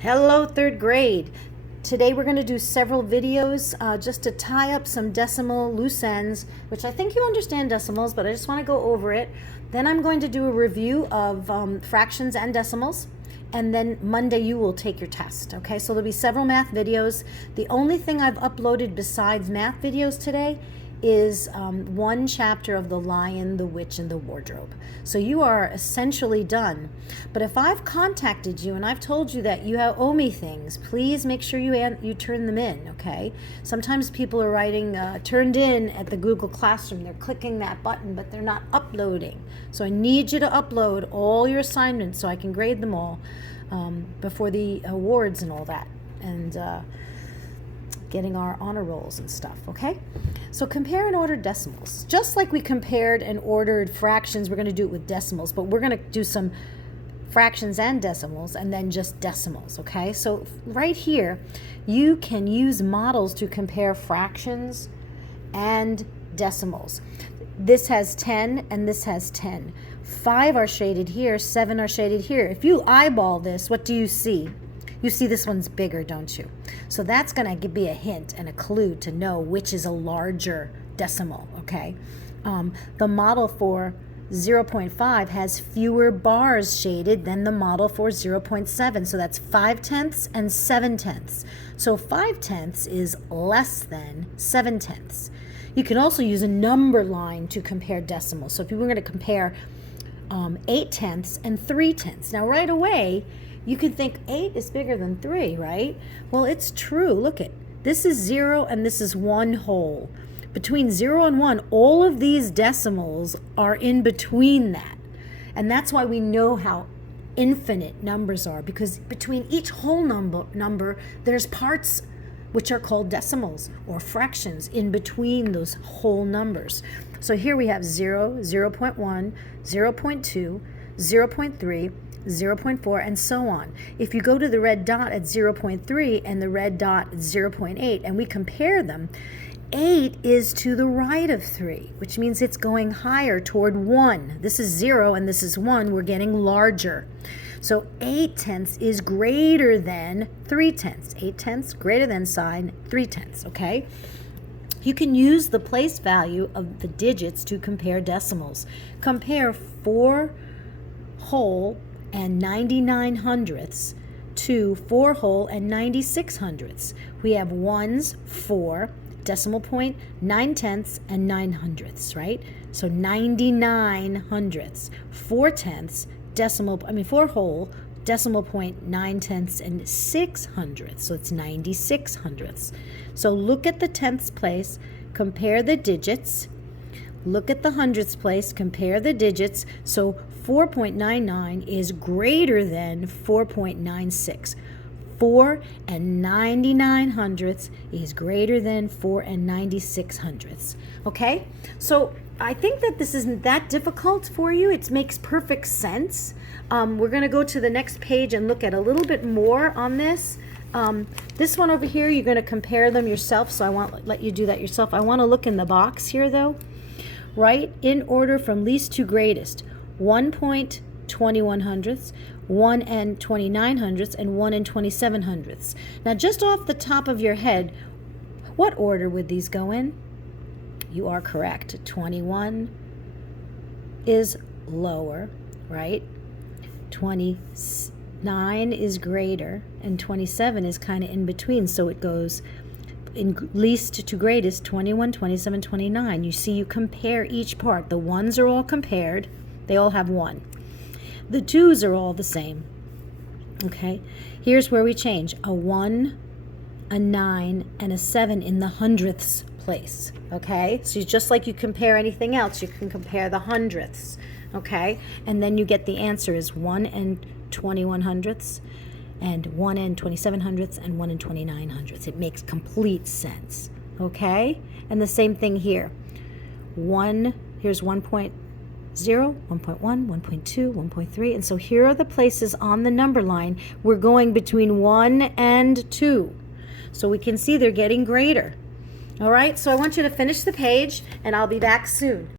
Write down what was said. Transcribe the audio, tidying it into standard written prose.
Hello, third grade. Today we're going to do several videos just to tie up some decimal loose ends, which I think you understand decimals, but I just want to go over it. Then I'm going to do a review of fractions and decimals, and then Monday you will take your test, okay? So there'll be several math videos. The only thing I've uploaded besides math videos today is one chapter of The Lion, the Witch, and the Wardrobe. So you are essentially done. But if I've contacted you and I've told you that you owe me things, please make sure you turn them in, okay? Sometimes people are writing turned in at the Google Classroom. They're clicking that button, but they're not uploading. So I need you to upload all your assignments so I can grade them all before the awards and all that. And getting our honor rolls and stuff, okay? So compare and order decimals. Just like we compared and ordered fractions, we're going to do it with decimals, but we're going to do some fractions and decimals and then just decimals, okay? So right here, you can use models to compare fractions and decimals. This has 10 and this has 10. 5 are shaded here, 7 are shaded here. If you eyeball this, what do you see? You see this one's bigger, don't you? So that's going to be a hint and a clue to know which is a larger decimal, okay? The model for 0.5 has fewer bars shaded than the model for 0.7. So that's 5/10 and 7/10. So 5/10 is less than 7/10. You can also use a number line to compare decimals. So if you were going to compare 8/10 and 3/10. Now right away, you could think 8 is bigger than 3, right? Well, it's true. Look at this is 0 and this is 1 whole. Between 0 and 1, all of these decimals are in between that. And that's why we know how infinite numbers are, because between each whole number there's parts which are called decimals or fractions in between those whole numbers. So here we have 0, 0.1, 0.2, 0.3, 0.4, and so on. If you go to the red dot at 0.3 and the red dot at 0.8 and we compare them, 8 is to the right of 3, which means it's going higher toward 1. This is 0 and this is 1. We're getting larger. So 8/10 is greater than 3/10. 8/10 greater than sign 3/10, okay? You can use the place value of the digits to compare decimals. Compare 4 whole and 99 hundredths to 4 whole and 96 hundredths. We have ones, 4, decimal point, 9/10 and 9 hundredths, right? So 99 hundredths, 4/10, 4 whole, decimal point, 9/10 and 6 hundredths. So it's 96 hundredths. So look at the tenths place, compare the digits. Look at the hundredths place, compare the digits. So 4.99 is greater than 4.96. 4 and 99 hundredths is greater than 4 and 96 hundredths. Okay? So I think that this isn't that difficult for you. It makes perfect sense. We're going to go to the next page and look at a little bit more on this. This one over here, you're going to compare them yourself, so I won't let you do that yourself. I want to look in the box here, though. Right in order from least to greatest. 1.21 hundredths, 1 and 29 hundredths, and 1 and 27 hundredths. Now, just off the top of your head, what order would these go in? You are correct. 21 is lower, right? 29 is greater, and 27 is kind of in between, so it goes in least to greatest, 21, 27, 29. You see, you compare each part. The ones are all compared. They all have 1. The 2s are all the same. Okay? Here's where we change. A 1, a 9, and a 7 in the hundredths place. Okay? So just like you compare anything else, you can compare the hundredths. Okay? And then you get the answer is 1 and 21 hundredths, and 1 and 27 hundredths, and 1 and 29 hundredths. It makes complete sense. Okay? And the same thing here. Here's 1.0, 1.1, 1.2, 1.3, and so here are the places on the number line. We're going between 1 and 2. So we can see they're getting greater. All right? So I want you to finish the page, and I'll be back soon.